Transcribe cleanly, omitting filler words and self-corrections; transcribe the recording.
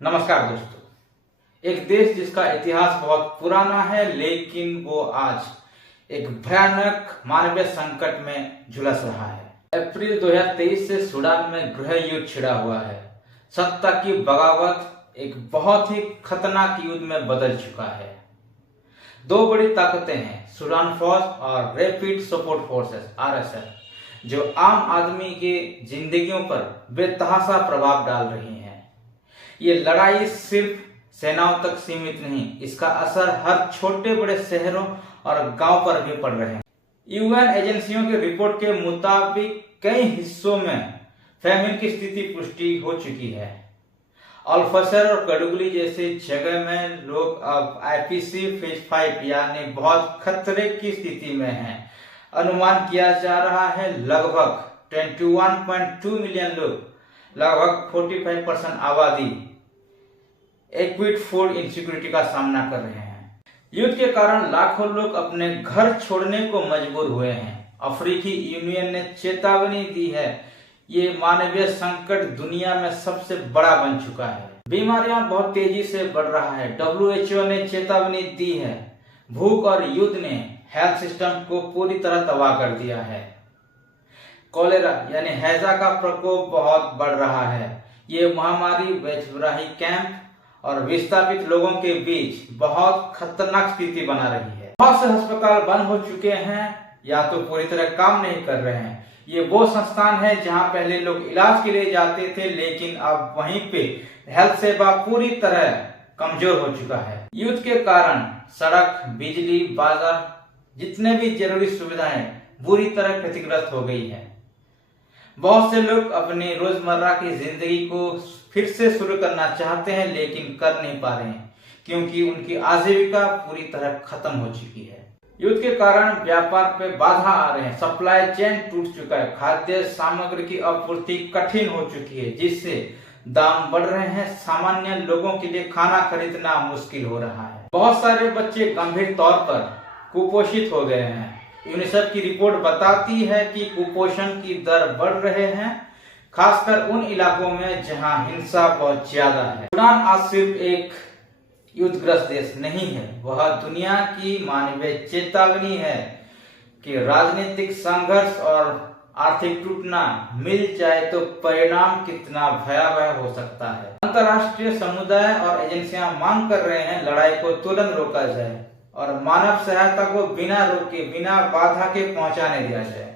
नमस्कार दोस्तों। एक देश जिसका इतिहास बहुत पुराना है लेकिन वो आज एक भयानक मानवीय संकट में झुलस रहा है। अप्रैल 2023 से सूडान में गृह युद्ध छिड़ा हुआ है। सत्ता की बगावत एक बहुत ही खतरनाक युद्ध में बदल चुका है। दो बड़ी ताकतें हैं, सूडान फौज और रैपिड सपोर्ट फोर्सेस RSF, जो आम आदमी के जिंदगियों पर बेतहाशा प्रभाव डाल रही हैं। ये लड़ाई सिर्फ सेनाओं तक सीमित नहीं, इसका असर हर छोटे बड़े शहरों और गांव पर भी पड़ रहे हैं। UN एजेंसियों की रिपोर्ट के मुताबिक कई हिस्सों में फैमिन की स्थिति पुष्टि हो चुकी है। अल-फशर और कड़ुगली जैसे जगह में लोग अब IPC फेज 5 यानी बहुत खतरे की स्थिति में हैं। अनुमान किया जा रहा है लगभग 21.2 मिलियन लोग, लगभग 45% आबादी एक्यूट फूड इनसिक्योरिटी का सामना कर रहे हैं। युद्ध के कारण लाखों लोग अपने घर छोड़ने को मजबूर हुए हैं। अफ्रीकी यूनियन ने चेतावनी दी है, ये मानवीय संकट दुनिया में सबसे बड़ा बन चुका है। बीमारियां बहुत तेजी से बढ़ रहा है। WHO ने चेतावनी दी है। भूख और युद्ध ने हेल्थ सिस्टम को पूरी तरह तबाह कर दिया है। कोलेरा यानी हैजा का प्रकोप बहुत बढ़ रहा है। ये महामारी बेचराही कैंप और विस्थापित लोगों के बीच बहुत खतरनाक स्थिति बना रही है। बहुत से अस्पताल बंद हो चुके हैं या तो पूरी तरह काम नहीं कर रहे हैं। ये वो संस्थान है जहां पहले लोग इलाज के लिए जाते थे, लेकिन अब वहीं पे हेल्थ सेवा पूरी तरह कमजोर हो चुका है। युद्ध के कारण सड़क, बिजली, बाजार, जितने भी जरूरी सुविधाएं बुरी तरह क्षतिग्रस्त हो गई है। बहुत से लोग अपनी रोजमर्रा की जिंदगी को फिर से शुरू करना चाहते हैं लेकिन कर नहीं पा रहे हैं क्योंकि उनकी आजीविका पूरी तरह खत्म हो चुकी है। युद्ध के कारण व्यापार पे बाधा आ रहे हैं। सप्लाई चेन टूट चुका है। खाद्य सामग्री की आपूर्ति कठिन हो चुकी है, जिससे दाम बढ़ रहे हैं। सामान्य लोगों के लिए खाना खरीदना मुश्किल हो रहा है। बहुत सारे बच्चे गंभीर तौर पर कुपोषित हो गए हैं। यूनिसेफ की रिपोर्ट बताती है कि कुपोषण की दर बढ़ रहे हैं, खासकर उन इलाकों में जहां हिंसा बहुत ज्यादा है। सूडान आज सिर्फ एक युद्धग्रस्त देश नहीं है, वह दुनिया की मानवीय चेतावनी है कि राजनीतिक संघर्ष और आर्थिक टूटना मिल जाए तो परिणाम कितना भयावह हो सकता है। अंतर्राष्ट्रीय समुदाय और एजेंसियां मांग कर रहे हैं लड़ाई को तुरंत रोका जाए और मानव सहायता को बिना रोके, बिना बाधा के पहुंचाने दिया जाए।